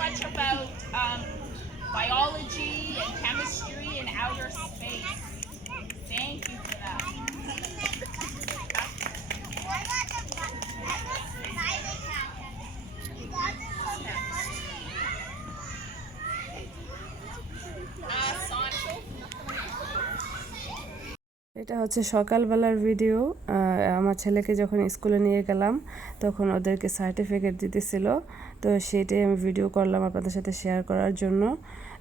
much about um, biology and chemistry and outer space. Thank you for that. Uh, এটা হচ্ছে সকালবেলার video আমার ছেলেকে যখন স্কুলে নিয়ে গেলাম তখন ওদেরকে সার্টিফিকেট দিতেছিল তো সেটাই আমি ভিডিও করলাম আপনাদের সাথে শেয়ার করার জন্য।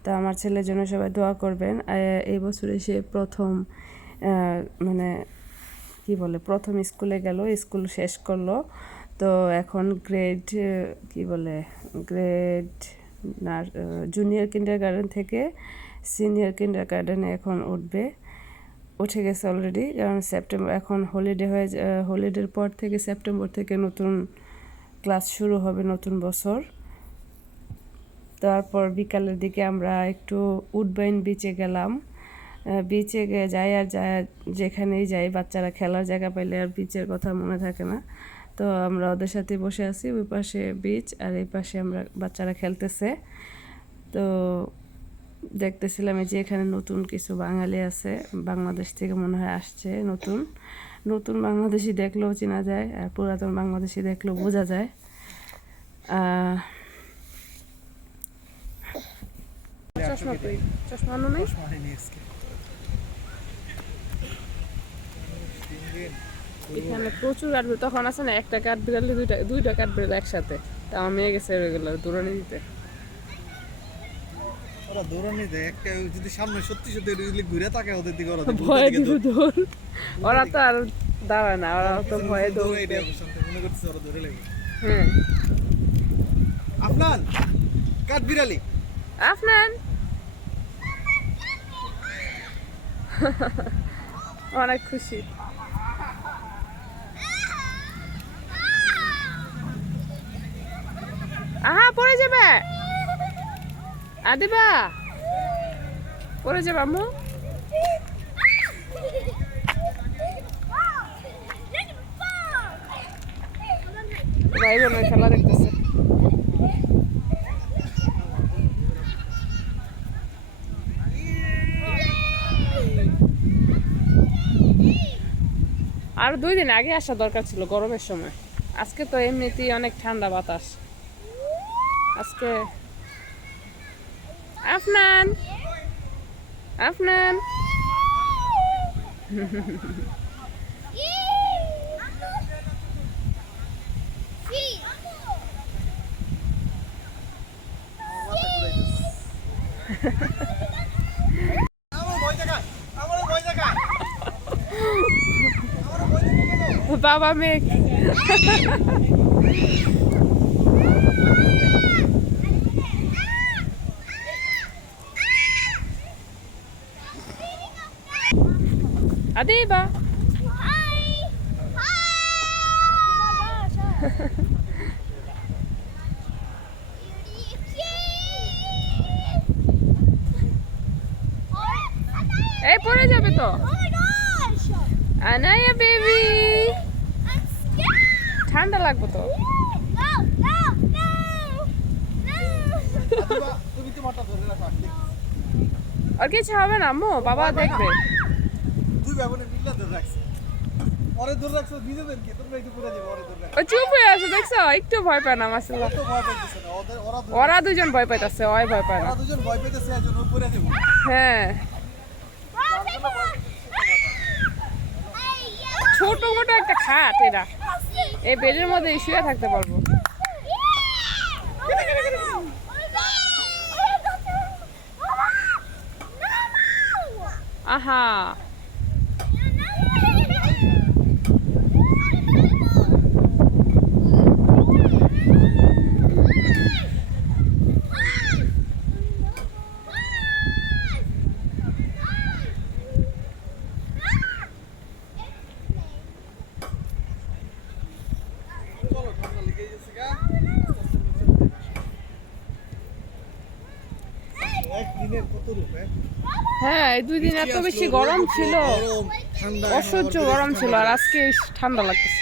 তো আমার ছেলের জন্য সবাই দোয়া করবেন। এই বছরে সে প্রথম মানে কি বলে, প্রথম স্কুলে গেল স্কুল শেষ করল। তো এখন গ্রেড কি বলে গ্রেড জুনিয়র কিন্ডার গার্ডেন থেকে সিনিয়র কিন্ডার গার্ডেনে এখন উঠবে। উঠে গেছে অলরেডি কারণ সেপ্টেম্বর এখন হলিডে হয়ে হলিডের পর থেকে সেপ্টেম্বর থেকে নতুন ক্লাস শুরু হবে নতুন বছর। তারপর বিকালের দিকে আমরা একটু উডবাইন বিচে গেলাম। বিচে যাই আর যাই, যেখানেই যাই, বাচ্চারা খেলার জায়গা পাইলে আর বিচের কথা মনে থাকে না। তো আমরা ওদের সাথে বসে আছি, ওই পাশে বিচ আর এই পাশে আমরা বাচ্চারা খেলতেছে। তো দেখতেছিলাম যে এখানে নতুন কিছু বাঙালি আছে, বাংলাদেশ থেকে মনে হয় আসছে নতুন। নতুন বাংলাদেশি দেখলেও চেনা যায় আর পুরাতন বাংলাদেশি দেখলেও বোঝা যায়। চশমা চশমা আনো নাই? এখানে প্রচুর কাঠ তখন আছে না একটা কাঠ বেরোলে দুইটা দুইটা কাঠ বেরোলো একসাথে। তা আমি মেয়ে গেছে গেলো দৌড়ানি দিতে। ওরা দৌড়ানি দেয় একটা যদি সামনে সত্যি সত্যি যদি ঘুরে থাকে ওদের দিকে ওরা ভয়ে দৌড়। ওরা তো আর দাঁড়ায় না ওরা তো ভয়ে দৌড়- মনে করতেছি ওরা ধরে হ্যাঁ কাঠ বিড়ালি। আফনান। অনেক খুশি। আহা পড়ে যাবে। আদিবা, পড়ে যাবে আম্মু ভাই বোনের খেলা দেখতেছে। আর দুই দিন আগে আসা দরকার ছিল গরমের সময়। আজকে তো এমনিতেই অনেক ঠান্ডা বাতাস। আজকে আফনান। আফনান। আমার ভয় বাবা মেয়ে Adiba. এই পড়ে যাবে তো আনায়া বেবি ঠান্ডা লাগবে তো। আর কিছু হবে না আম্মু বাবা দেখবে দুই ব্যবনে ধরে রাখছে। ওরে ধরে রাখছো নিজেদের তোমরা একটু পুরো যাবে ওরে ধরে রাখছো। চুপ হয়ে আছে দেখছ? একটু ভয় পায় না মাসাল্লাহ তো ভয় পাইতেছে না ওদের ওরা ওরা দুজন ভয় পাইতেছে ওই ভয় পায় না। ওরা দুজন ভয় পাইতেছে একজন উপরে যাব। হ্যাঁ। ছোট মোটো একটা খাট এরা এই বেডের মধ্যে শুয়ে থাকতে পারব। আহা। হ্যাঁ এই দুই দিন এত বেশি গরম ছিল। অসহ্য গরম ছিল আর আজকে ঠান্ডা লাগতেছে।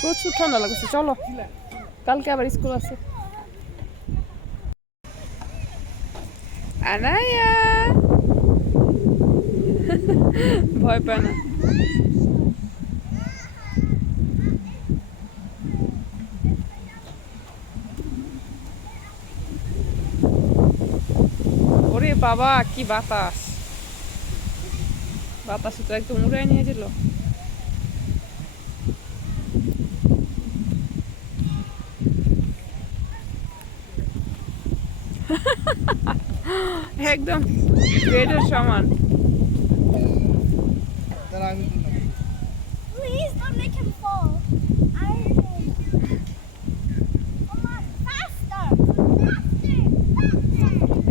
প্রচুর ঠান্ডা লাগতেছে চলো। কালকে আবার স্কুল আছে। আনায়া। ভয় পায় না। বাবা কি বাতাস। বাতাসে তো একদম উড়াই নিয়ে যেল। একদম বেডের সমান।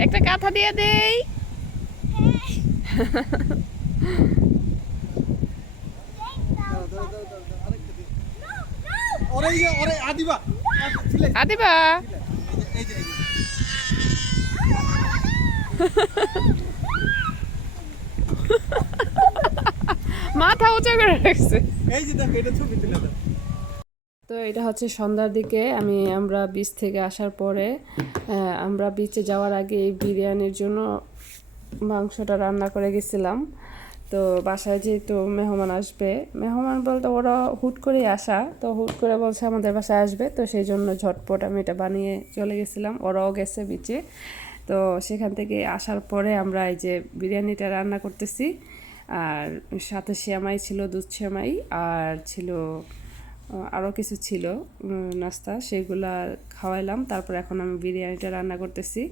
একটা কাঁথা দিয়ে দেই। ইয়ে, আদিবা। মাথা উঁচা করে রাখছে। এই যে দেখো এটা ছবি তুলে দাও। তো এটা হচ্ছে সন্ধ্যার দিকে। আমি আমরা বিচ থেকে আসার পরে আমরা বিচে যাওয়ার আগে এই বিরিয়ানির জন্য মাংসটা রান্না করে গেছিলাম। তো বাসায় যেহেতু মেহমান আসবে, মেহমান বলতে ওরা হুট করেই আসা। তো হুট করে বলছে আমাদের বাসায় আসবে, তো সেই জন্য ঝটপট আমি এটা বানিয়ে চলে গেছিলাম। ওরাও গেছে বিচে তো সেখান থেকে আসার পরে আমরা এই যে বিরিয়ানিটা রান্না করতেছি। আর সাথে শ্যামাই ছিল, দুধ শ্যামাই আর ছিল আরও কিছু ছিল নাস্তা সেগুলা খাওয়াইলাম। তারপর এখন আমি বিরিয়ানিটা রান্না করতেছি।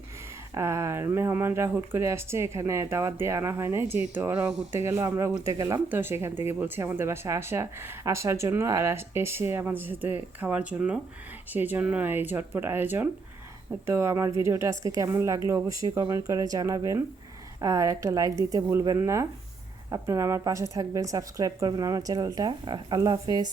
আর মেহমানরা হুট করে আসছে, এখানে দাওয়াত দিয়ে আনা হয় নাই। যেহেতু ওরাও ঘুরতে গেল, আমরাও ঘুরতে গেলাম। তো সেখান থেকে বলছি আমাদের বাসায় আসা, আসার জন্য আর এসে আমাদের সাথে খাওয়ার জন্য। সেই জন্য এই ঝটপট আয়োজন। তো আমার ভিডিওটা আজকে কেমন লাগল অবশ্যই কমেন্ট করে জানাবেন। আর একটা লাইক দিতে ভুলবেন না। আপনারা আমার পাশে থাকবেন সাবস্ক্রাইব করবেন আমার চ্যানেলটা আল্লাহ হাফেজ।